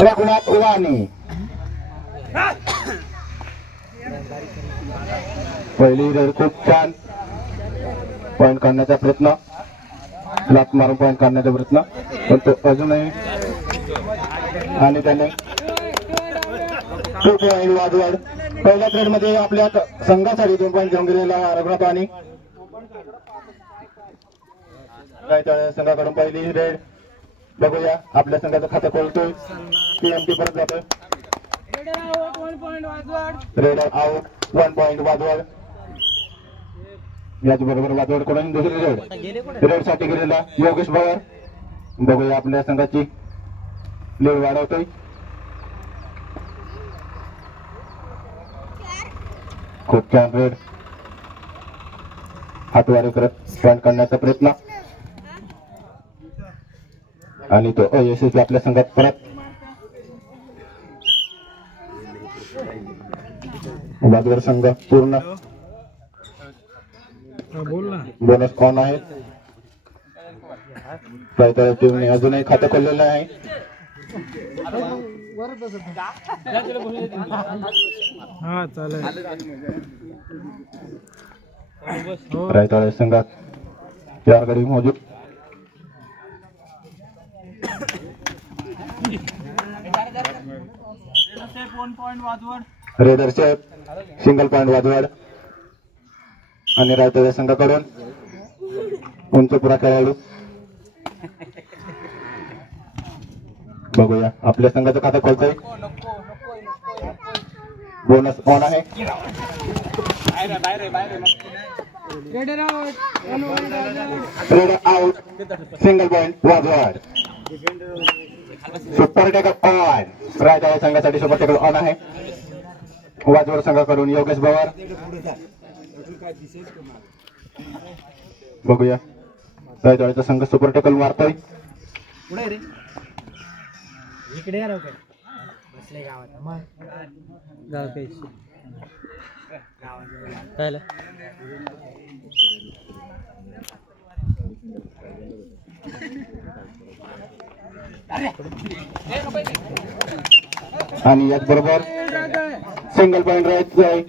रघुनाथ वाणी पहिली रेड खूप छान पॉइंट काढण्याचा प्रयत्न लात मारून पॉइंट काढण्याचा प्रयत्न पण तो अजूनही आणि त्याने 2 पॉइंट वाजवड पहिल्या ट्रेड मध्ये आपल्या संघासाठी 2 पॉइंट घेऊन गेलेला रघुनाथ वाणी संघाकडून पहिली रेड बघूया आपल्या संघाचं खातं खोलतोय टीएमटी परत जातोय रेड आउट 1 पॉइंट वाजवड याचबरोबर वाजवड कडून दुसरी रेड साठी गेलेला योगेश पवार बघूया आपल्या संघाची लीड वाढवतोय खूप छान रेड हातवारे करत पॉइंट करण्याचा प्रयत्न आणि तो अयशस्वी आपल्या संघात परत वाजवड संघ पूर्ण बोनस ऑन आहे प्रयत्न टीमने अजूनही खातं खोललेलं आहे रायताळे संघात 4 गडी मौजूद रेडरचे सिंगल पॉइंट वाजवड आणि रायताळे संघाकडून उंचपुरा खेळाडू बघूया आपल्या संघाचं खातं खोलतोय बोनस ऑन आहे रेड आउट सिंगल पॉइंट वाजवड सुपर टॅकल ऑन रायताळे संघासाठी सुपर टॅकल ऑन आहे वाजवड संघाकडून योगेश पवार बघूया रायताळेचा संघ सुपर टॅकल मारतोय इकडे बसले गावात आणि याचबरोबर सिंगल पॉइंट राहायचं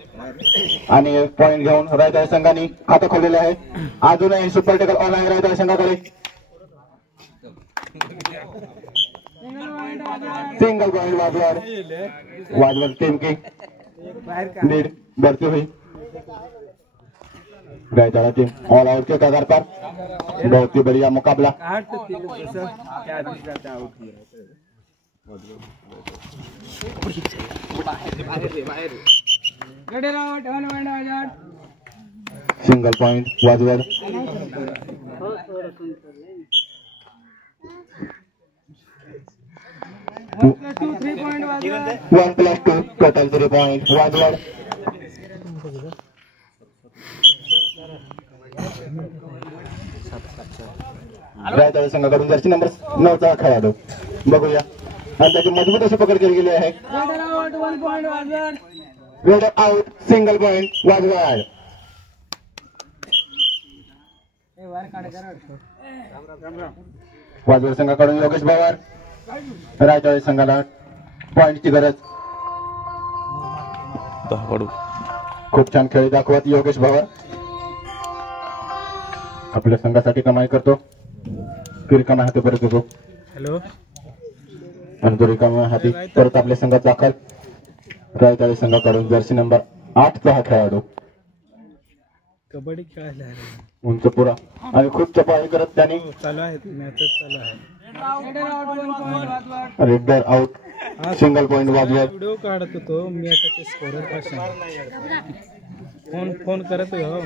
आणि 1 पॉइंट घेऊन रायताळे संघाने खातं खोललेलं आहे अजूनही सुपर टॅकल ऑन आहे रायताळे संघाकडे सिंगल पॉइंट वाजवड टीम की लीड बढ़ती हुई रायताड़ा टीम ऑल आउट के कगार पर बहुत ही बढ़िया मुकाबला सिंगल पॉइंट वाजवड 1+2 टोटल 3 पॉइंट वाजवड रायताळे संघाकडून जर्सी नंबर 9चा खेळाडू बघूया आणि त्याची मजबूत अशी पकड केली गेली आहे रेड आउट सिंगल पॉइंट वाजवड वाजवड संघाकडून योगेश पवार रायताळे संघाला पॉइंटची गरज खूप छान खेळ दाखवत योगेश पवार आपल्या संघासाठी कमाई करतो रिकाम्या हाती परत येतो हॅलो आणि तो रिकाम्या हाती परत आपल्या संघात दाखल रायताळे संघाकडून जर्सी नंबर 8चा हा खेळाडू कबड्डी खेळायला उंच पुरा आणि खूप चपाई करत त्यांनी चालू आहे मॅचच चालू आहे रेडर आउट सिंगल पॉइंट वाजवड व्हिडिओ काढत होतो मी आता ते स्कोरर पासून फोन करत हो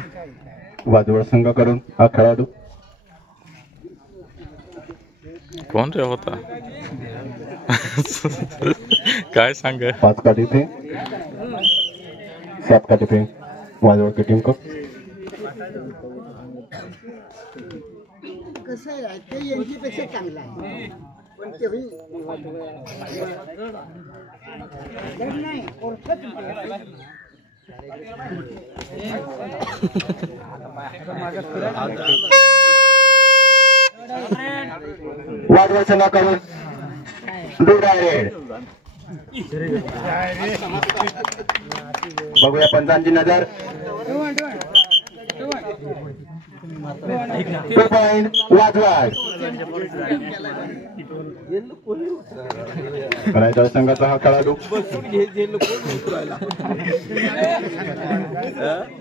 वाजवड संघाकडून हा खेळाडू कोण रे होता काय सांग 5 काठी थे 7 काठी थे वाजवड की टीम को कसं आहे ते यांच्यापेक्षा चांगला आहे पण तेही नाही ओळखत वाजवड संघाकडून डायरेक्ट. बघूया पंचांची नजर. 2 पॉइंट वाजवाड. करायचा संघाचा हा खेळाडू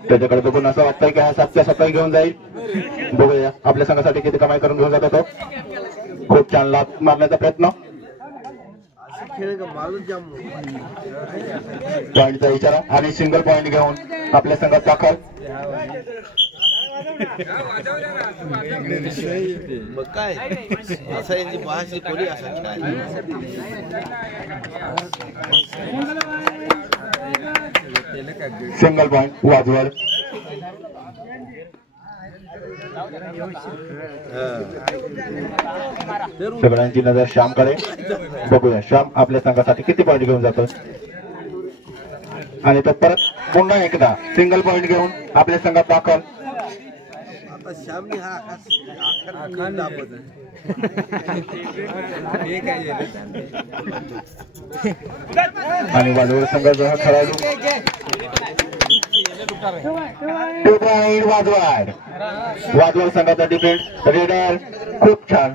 त्याच्याकडे बघून असं वाटतंय की हा 7च्या घेऊन जाईल. बघूया आपल्या संघासाठी किती कमाई करून घेऊन जातो तो. खूप छान लाभ मारण्याचा प्रयत्न. पॉइंटचा इशारा आणि सिंगल पॉइंट घेऊन आपल्या संघात दाखल. मग काय असं यांची भाषा कोणी असं काय सिंगल पॉइंट वाजवड. सगळ्यांची नजर श्यामकडे. बघूया श्याम आपल्या संघासाठी किती पॉइंट घेऊन जातो. आणि तो परत पुन्हा एकदा सिंगल पॉइंट घेऊन आपल्या संघात दाखल. आता श्यामनी हा आणि वाजवड संघाचा हा खेळाडू 2 पॉइंट वाजवाड. वाजवड संघाचा डिफेन्स रेडर खूप छान.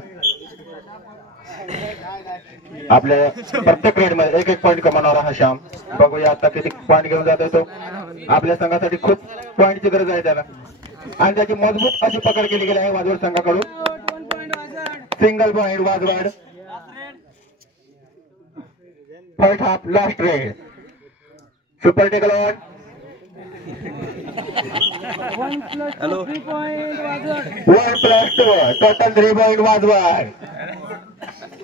आपल्या प्रत्येक रेड मध्ये 1-1 पॉइंट कमावणारा हा श्याम. बघूया आता किती पॉइंट घेऊन जातोय तो. आपल्या संघासाठी खूप पॉइंटची गरज आहे त्याला आणि त्याची मजबूत अशी पकड केली गेली आहे वाजवड संघाकडून. सिंगल पॉइंट वाजवाड. First half last raid. Super tackle on. Hello 1+2 total 3 point वाजवाड.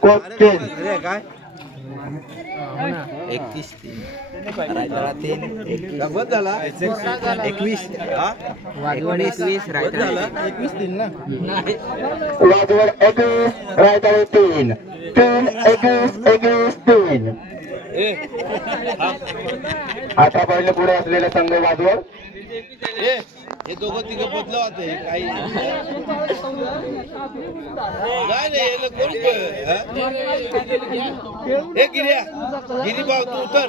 कोचेन काय 31 बस झाला 21 वाजवड 21 वाजवड 21 रायताळे 3 21 3. आता पहिले पुढे असलेले संघ वाजवड. हे दोघं तिघं बदलाव होते काही नाही कोण गिरी भाऊ तू उतर.